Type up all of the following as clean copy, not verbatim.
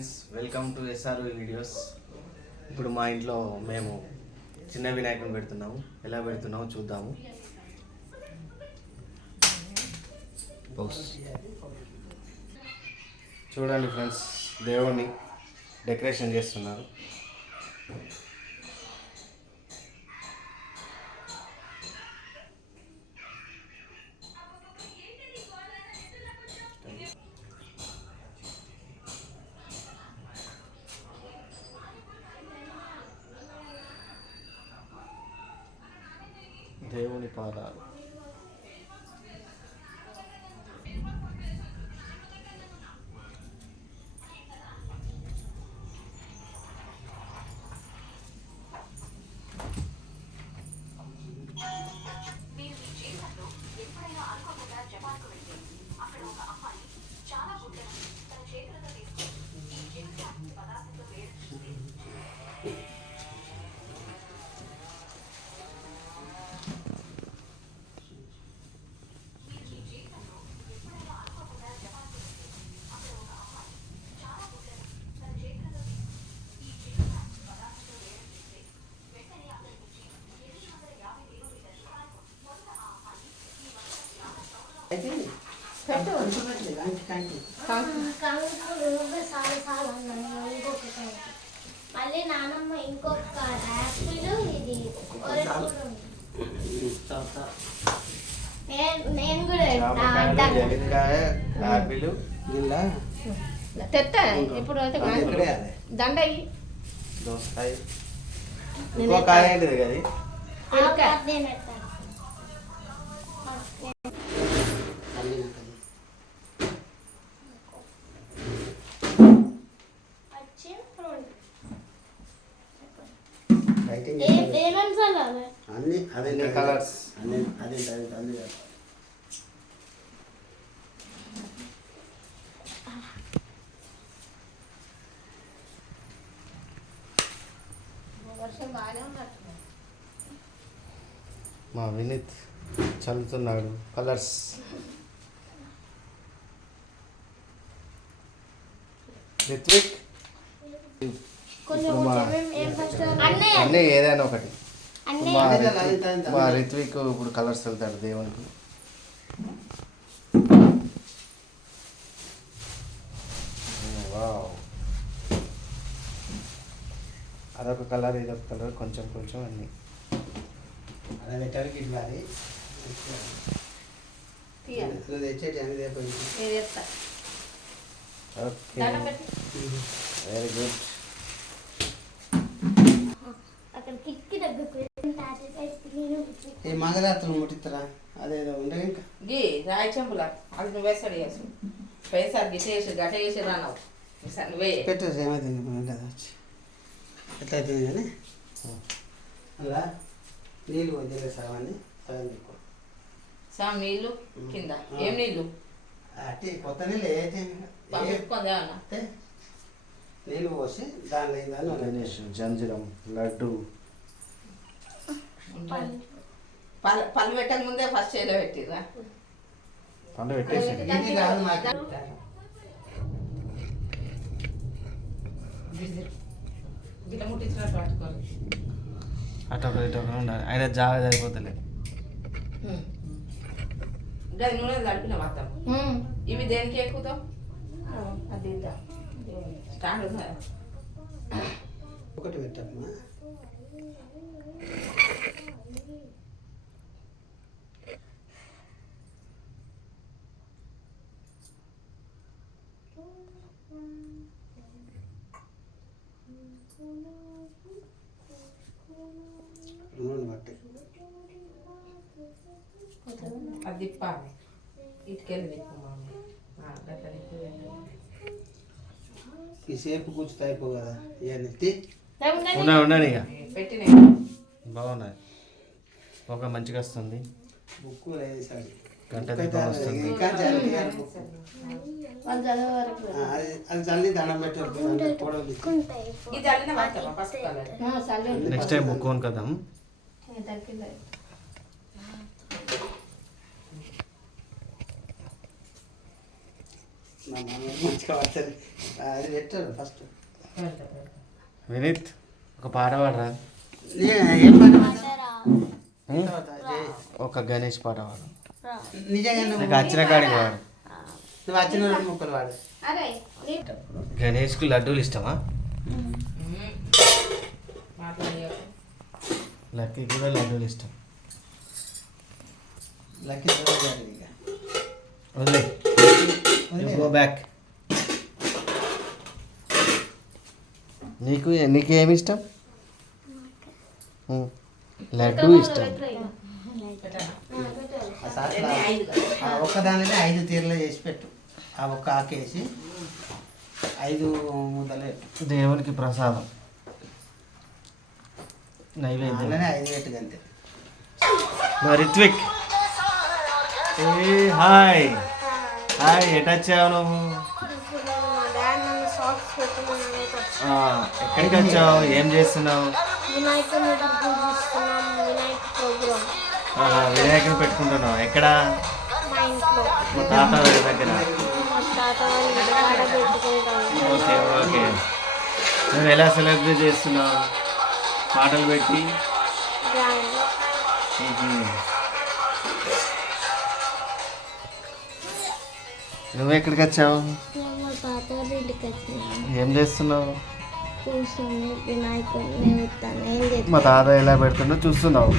Friends, welcome to SRV videos. ఇప్పుడు మా ఇంట్లో మేము చిన్న వినాయకుని పెడుతున్నాము. ఎలా పెడుతున్నామో చూద్దాము. చూడండి ఫ్రెండ్స్, దేవుణ్ణి డెకరేషన్ చేస్తున్నారు. దేవుని పాదాలు మళ్ళీ నానమ్మ ఇంకొక యాపిల్ ఇది నేను కూడా యాపిల్ తెత్త ఇప్పుడు దండ దోసకాయ ఇంకో కాయ ఏంటిది కదా అన్ని కలర్స్ మా వినీత్ చల్లుతున్నాడు కలర్స్. రిత్విక్ అన్నీ ఏదైనా ఒకటి. మా రిత్విక్ ఇప్పుడు కలర్స్ వెళ్తాడు దేవునికి. వావ్, అదొక కలర్ ఇదొక కలర్, కొంచెం కొంచెం అన్నీ వెరీ గుడ్. ఈ మంగళాత్రులు ముట్టిస్తారా అదేదో ఉండే ఇంకా గీ రాయి చెంపులా అది నువ్వు వేసాడు వేసు వేసాడు గిట్ట వేసి గట్ట వేసి రానవు నువ్వే పెట్టేసి ఏమైతుంది వచ్చి ఎట్లా అవుతుంది కానీ అలా నీళ్ళు వదిలే సగం సగం ఎక్కువ సగం నీళ్ళు కింద ఏం నీళ్ళు అట్టి కొత్త నీళ్ళు పెట్టుకుందా అన్న నీళ్ళు పోసి దానిలో అయిందని గణేష్, జంజిరం, లడ్డు, పళ్ళు పెట్టక ముందే ఫస్ట్ చేలో పెట్టిరా పండు పెట్టేసి ఇది కాదు మాకు గిట్ల ముట్టించినట్టు పట్టుకోరు అటొకరు ఇటొకరు ఉండాలి. ఆయన జాగ్రత్త అయిపోతలే. గది నూనె కలిపిన మొత్తం ఇవి దేనికి ఎక్కుతాం అది స్టాండ్ ఉందా ఒకటి పెట్టమ్మా. నూనె పట్టి అది తిప్పాలి ఇటుకెళ్ళి తిప్పు ఈ సేపు కూర్చుతా అయిపో కదా ఇవన్నీ ఉండని ఇక పెట్టిన బాగున్నాయి. ఒక మంచిగా వస్తుంది, బుక్ వేసాడు గంట దీపం వస్తుంది. అది చల్లి దండం పెట్టి నెక్స్ట్ టైం బుక్ ఓన్ కదాం. మా మామ మంచిగా పడుతుంది. అది పెట్టాడు ఫస్ట్. వినీత్ ఒక పాట పాడరా. ఏం పాట ఒక గణేష్ పాట పాడు. నిజంగా నాకు వచ్చిన కాడికి వాడు. నువ్వు వచ్చిన 2 ముక్కలు వాడు. అరే గణేష్కు లడ్డూలు ఇష్టమా? లక్కీ కూడా లడ్డూలు ఇష్టం. లక్కీ ఇక వదిలే గో బ్యాక్. నీకు ఏమి ఇష్టం? లడ్డు ఇష్టం. ఒక్కదానిలో 5 తీర్లు చేసి పెట్టు. ఆ ఒక్క ఆకేసి 5 ముద్దలు పెట్టు. దేవునికి ప్రసాదం నైవేద్యం. అందులోనే 5 పెట్టు అంతే. రిత్విక్ హాయ్ హాయ్, ఎటొచ్చావు నువ్వు? ఎక్కడికి వచ్చావు? ఏం చేస్తున్నావు? వినాయకుని పెట్టుకుంటున్నావు. ఎక్కడ? మా తాత వాళ్ళ దగ్గర. Okay okay. నువ్వు ఎలా సెలబ్రేట్ చేస్తున్నావు? పాటలు పెట్టి. నువ్వు ఎక్కడికి వచ్చావు? ఏం చేస్తున్నావు? మా తాత ఎలా పెడుతుండో చూస్తున్నావు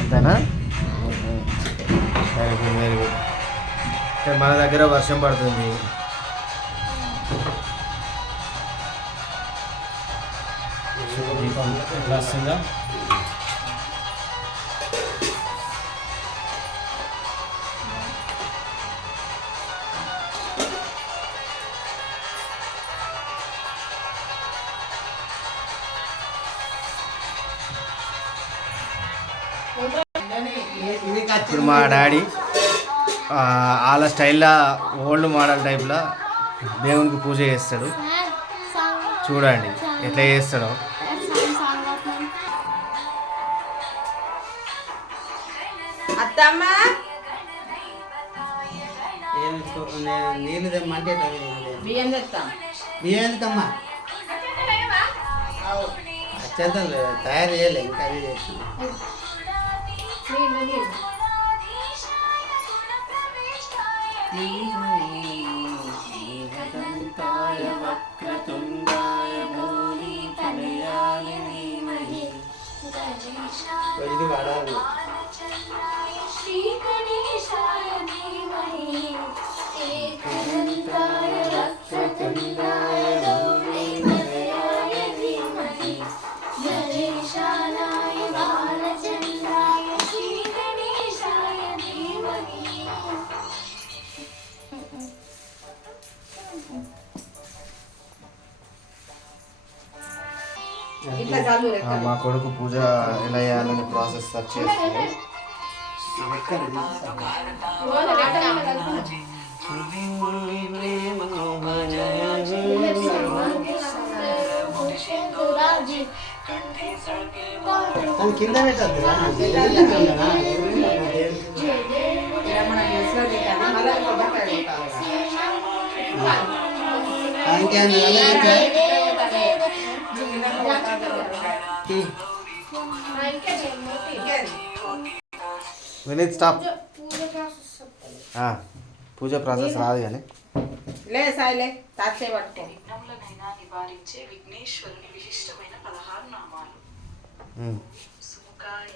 అంతేనా? Very good very good. మన దగ్గర వర్షం పడుతుంది. ఎట్లా వస్తుందా? ఇప్పుడు మా డాడీ వాళ్ళ స్టైల్లో ఓల్డ్ మోడల్ టైప్లో దేవునికి పూజ చేస్తాడు. చూడండి ఎట్లా చేస్తాడో. నీళ్ళు తెమ్మంటే బియ్యం తెస్తాం. బియ్యం ఎందుకమ్మా? అత్యంతలు తయారు చేయలే, ఇంకా అవి చేస్తున్నాం. ఇది వాడాలి. మా కొడుకు పూజ ఎలా చేయాలని ప్రాసెస్ సర్చ్ చేస్తున్నాడు. కింద పెట్టద్దు. వినీత్ స్టాప్. పూజ ప్రాసెస్ రాదు కానీ లే సాయిలే తాతే పట్టుకో.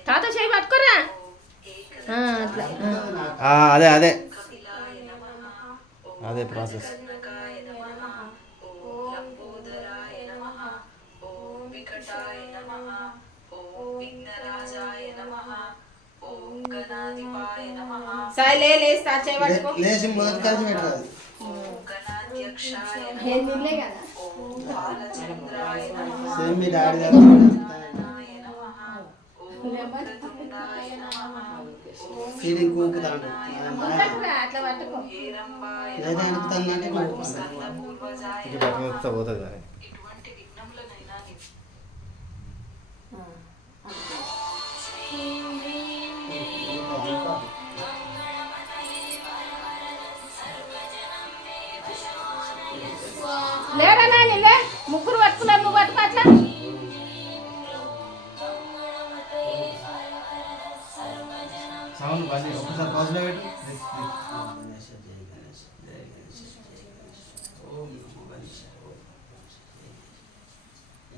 తాత చేయి పట్టుకోరా. అదే అదే అదే ప్రాసెస్. సాయి లే స్టార్ట్ చేయి పట్టుకో. లేచి మొదటి కలిసి పెట్టాలి. సేమ్ మీ డాడీ ఫీలింగ్ కూపుతాడు. అట్లా పట్టుకో. లేదా వెనుకుతానంటే పోతుంది కానీ గణేశ జయ గణేశ జయ గణేశ జయ గణేశ ఓం నమో గణేశ ఓం నమో గణేశ జయ గణేశ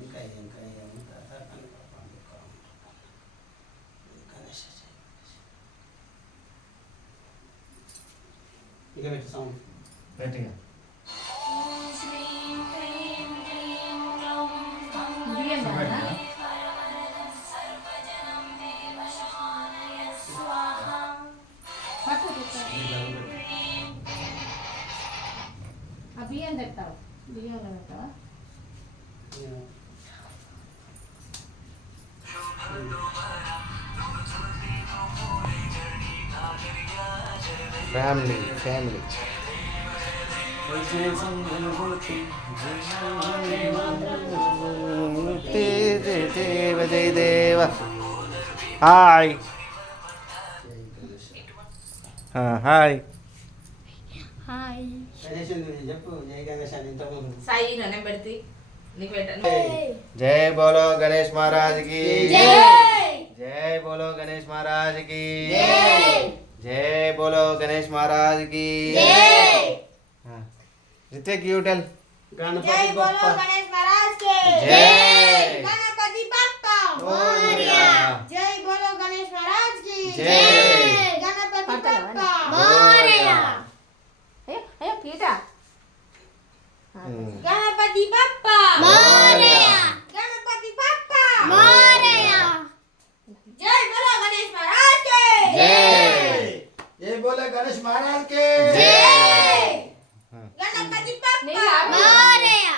ఇంకా ఏముంది గణేశ జయ గణేశ ఇక పెట్టు సౌండ్ గట్టిగా బియ్యం తెస్తావు బియ్యంలో పెట్టావా ఫ్యామిలీ జయ దేవ హాయ్ హాయ్ హాయ్ గణేశ చెప్పు జయ గణేశ అని ఇంతకుముందు సాయి నన్ను పెడితే నీకు పెట్టాను జై బోలో గణేష్ महाराज की జై जय बोलो गणेश महाराज की జై जय बोलो गणेश महाराज की జై हाँ ऋतिक यू टेल గణపతి జై బోలో బప్పా గణేష్ మహారాజ్ కే जय గణపతి బప్పా मोरया జై బోలో గణేష్ మహారాజ్ కి జై గణపతి బప్పా मोरया అయ్యో అయ్యో పీట గణపతి బప్పా మోరయా గణపతి బప్పా మోరయా జై బోలో గణేష్ మహారాజ్ కే जय జై బోలో గణేష్ మహారాజ్ కే జై గణపతి బప్పా మోరయా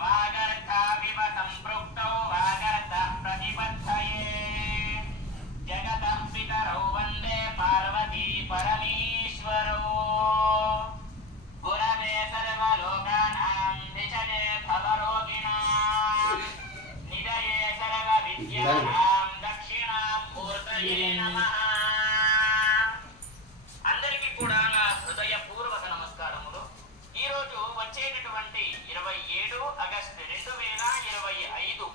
వాగర్తావివ సంపృక్తౌ వాగర్తః ప్రతిపత్తయే జగతః పితరౌ వందే పార్వతీ పరమేశ్వరౌ గురవే సర్వలోకానాం దిశదే భవరోగిణాం నిదయే సర్వ విద్యానాం దక్షిణామూర్తయే నమః. అందరికీ కూడా నా హృదయపూర్వక నమస్కారములు. ఈ రోజు వచ్చేటటువంటి 27 ఆగస్టు 2025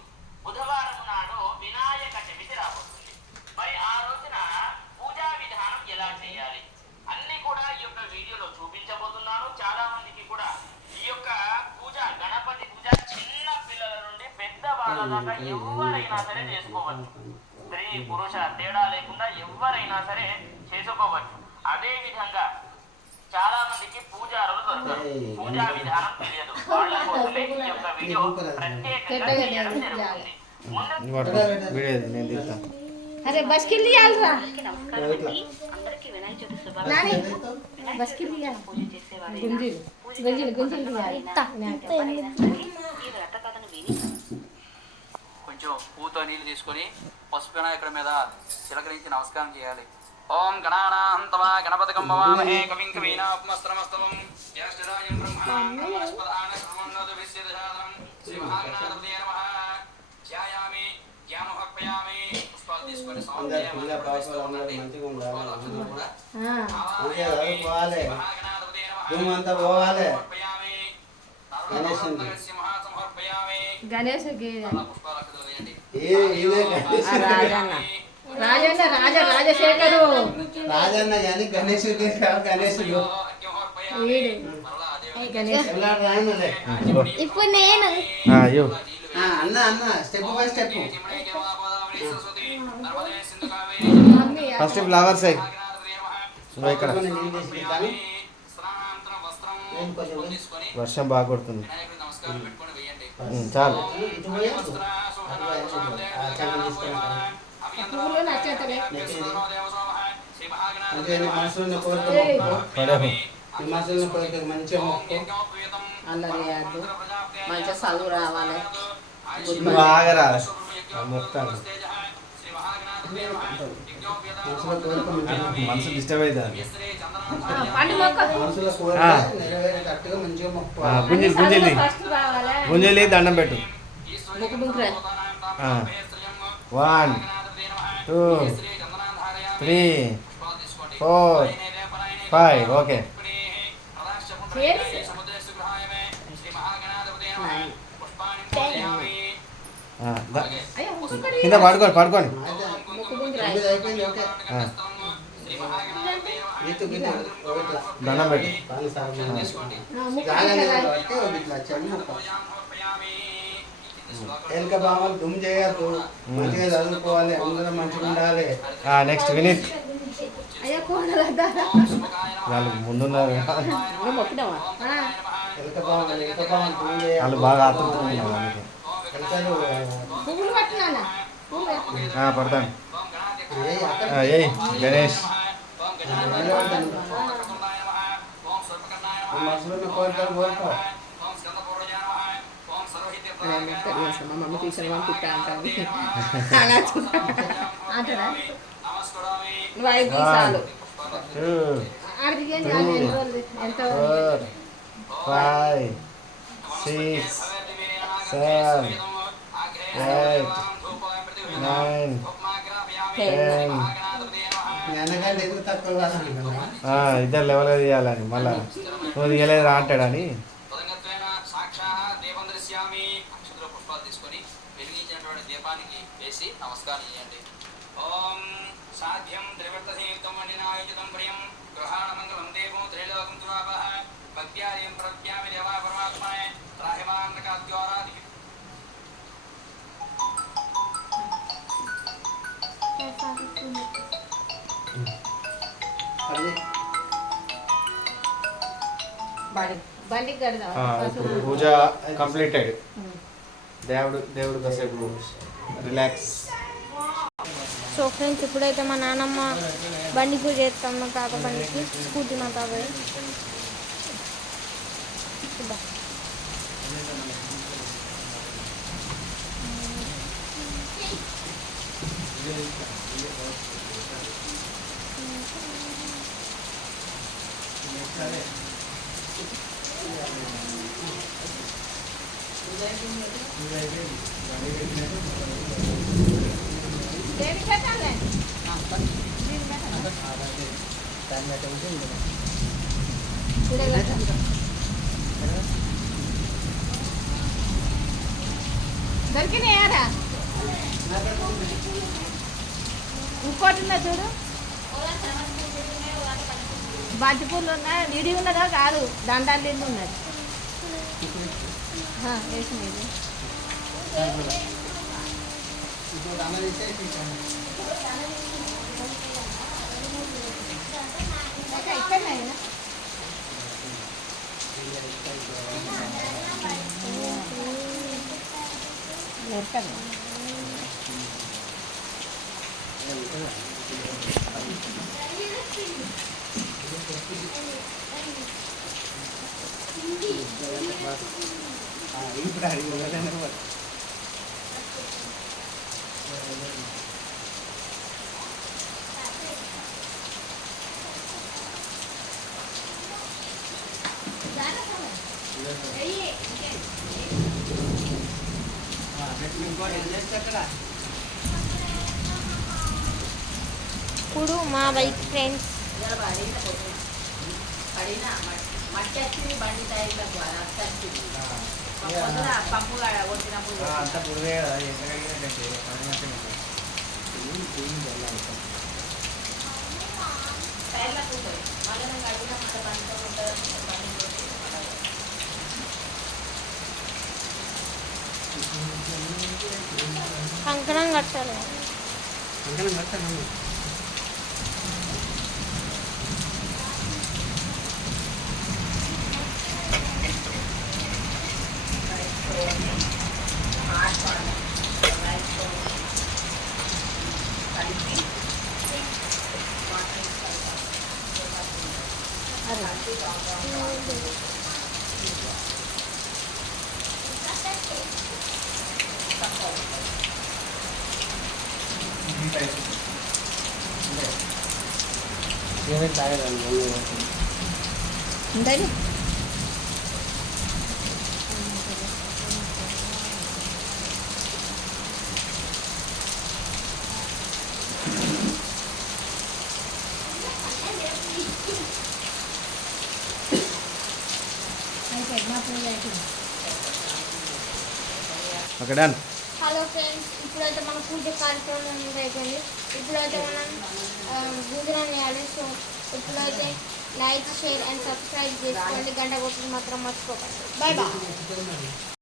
బుధవారం నాడు వినాయక చవితి రాబోతుంది. మరి ఆ రోజున పూజా విధానం ఎలా చేయాలి అన్ని కూడా ఈ యొక్క వీడియోలో చూపించబోతున్నాను. చాలా మందికి కూడా ఈ యొక్క పూజ గణపతి పూజ చిన్న పిల్లల నుండి పెద్ద వాళ్ళ దాకా ఎవరైనా సరే చేసుకోవచ్చు. స్త్రీ పురుష తేడా లేకుండా ఎవరైనా సరే చేసుకోవచ్చు. అదే విధంగా చాలా మందికి పూజారులు దొరకరు, పూజా విధానం తెలియదు. వాళ్ళ కోసమే ఈ యొక్క వీడియో ప్రత్యేకంగా చేయడం జరుగుతుంది. ముందు వీడియో నేను తీస్తాను అరే బస్కి వెళ్ళాలిరా అందరికీ వినాయక చవితి నాని శుభాకాంక్షలు. బస్కి వెళ్ళాలి పూజ చేసేవారైనా గుంజీలు గుంజీలు ఎవరైనా సరే ఈ వ్రత కథను విని కొంచెం పూతో నీళ్ళు తీసుకొని పసుపు వినాయకుడి మీద చిలకరించి నమస్కారం చేయాలి. ఓం గణానాం తవా గణపతికం భవామహే కవిం కవీనాపుమస్త్రమస్తవం జ్యేష్ఠరాజం బ్రహ్మణాం బ్రహ్మణస్పదాన శృణ్వన్నోతు విశ్వదశానం శ్రీ మహాగణాధిపతయే నమః. ధ్యాయామి ధ్యానోహర్పయామి పుష్పాలు తీసుకొని అందరు పిల్ల పాపలు అందరూ మంచిగా ఉండాలి అందరూ కూడా అంతే కదా పోవాలి మహాగణాధిపతయే నమః. ధూమ్ అంతా పోవాలి సమర్పయామి. గణేశుని. సింహాసమర్పయామి. గణేశకి అలా పుష్పాలు అక్కడ వేయండి. ఇదే గణేశ్ రాజన్న రాజశేఖరు రాజన్న కానీ గణేశుడికి కాదు గణేశుడు వీడు గణేష్ ఎలా రాయనులే ఇప్పుడు నేను అయ్యో అన్న step by step mummy first flowers అయ్యి ఇక్కడ నీళ్ళు తీసుకుంటాను వర్షం బాగా కొడుతుంది నమస్కారం పెట్టుకొని వేయండి. చాలు ఇటు పోయి ఆ చెట్టు తీసుకుంటాను పువ్వులు నచ్చేతలే అంటే నీ మనసులో ఉన్న కోరిక మొక్కు పడేము నీ మనసులో ఉన్న కోరిక మంచిగా మొక్కు అల్లరి చేయద్దు మంచిగా చదువు రావాలి నువ్వు ఆగరా మొత్తాను మనసులో కోరిక మంచిగా మనసు డిస్టర్బ్ అవుతుంది పండు మొక్క మనసులో కోరిక నెరవేరేటట్టుగా మంచిగా మొక్కు గుంజలి గుంజలి ఫస్ట్ రావాలి గుంజలి దండం పెట్టు బుక్ బుక్ రే 1 2 3 4 5 ఓకే చేసి అయ్యో ముసుగుడి కింద పడుకోండి పడుకోండి తొమ్మిది అయిపోయింది ఓకే ఆ, గీతు గీతు ఒకట్లా దండం పెట్టి పాలు సాగు తీసుకోండి జాగానే కాబట్టి ఒకట్లా చెడు ఎలక బామలు దుమ్ చేయద్దు మంచిగా చదువుకోవాలి అందరం మంచిగా ఉండాలి నెక్స్ట్ వినీత్ అయ్యో కోడలదా వాళ్ళు ముందున్నారు మొక్కినావా ఎలక బామలు దుమ్ వాళ్ళు చేయాలి బాగా ఆడుతున్నారు అందుకే ఎలకలు పువ్వులు పట్టినానా పువ్వులు పట్టినా పడతాను ఏయ్ అక్కడ ఏయ్ గణేష్ మనసులో కోరికలు కోరుకో మా మమ్మీ ట్యూషన్ పంపిస్తా అంటుంది అంటారా నువ్వు 5 నిమిషాలు 2 ఆడికి ఏం కాదు, ఎన్ని రోజులు ఎంత 4 5 6 7 8 9 10 మీ అన్నగారు ఎదురు తక్కువ కాదనుకున్నా ఇద్దరు లెవెల్ తీయాలని మళ్ళా నువ్వు తీయలేదురా అంటాడని తదంగత్వేన సాక్షాః దీపం దృశ్యామి అక్షతలో పుష్పాలు తీసుకొని వెలిగించినటువంటి దీపానికి వేసి నమస్కారం చేయండి. ఓం సాధ్యం త్రివర్తసేయుక్తం వండినాయుజితం ప్రియం గృహాణ మంగళం దేవం త్రైలోకం తురాపః భక్త్యాదీం ప్రత్యామి దేవా పరమాత్మనే త్రాహిమాంతకాద్యోరాది అది బండికి కడదాం ఇప్పుడు పూజ కంప్లీటెడ్ దేవుడు కాసేపు రిలాక్స్. సో ఫ్రెండ్స్ ఇప్పుడైతే మా నాన్నమ్మ బండి పూజ చేస్తాం మా తాత బండికి స్కూటీ మా తాతది చూద్దాం. దేనికి పెట్టాలి దొరికినాయారా ఇంకోటి ఉన్నా చూడు బంతిపూలు ఉన్నా నిడి ఉన్నదా కాదు దండాలు ఎన్ని ఉన్నది వేసినది ఇప్పుడు అన్నదిస్తే ఇక్కడ ఇప్పుడు అడిగి ఇప్పుడు మా బైక్ ఫ్రెండ్స్ మట్టి వచ్చింది బండి టైర్ల ద్వారా వచ్చింది పంపు కొట్టినప్పుడు అంత పురుగే కదా ఎంత కలిగినట్టే టైర్లకు పోయి మళ్ళీ నేను అడిగిన మళ్ళీ బండితో ఉంటుంది బండి కంకణం కట్టాలి. ఉంటాయి ఓకే డన్. హలో ఫ్రెండ్స్, ఇప్పుడైతే మన పూజ కార్యక్రమం అయిపోయింది. ఇప్పుడైతే మనం భోజనం చేయాలి. సో ఇప్పుడైతే లైక్, షేర్ అండ్ సబ్స్క్రైబ్ చేసుకోండి. గంట కొట్టుడు మాత్రం మర్చిపోకండి. Bye bye.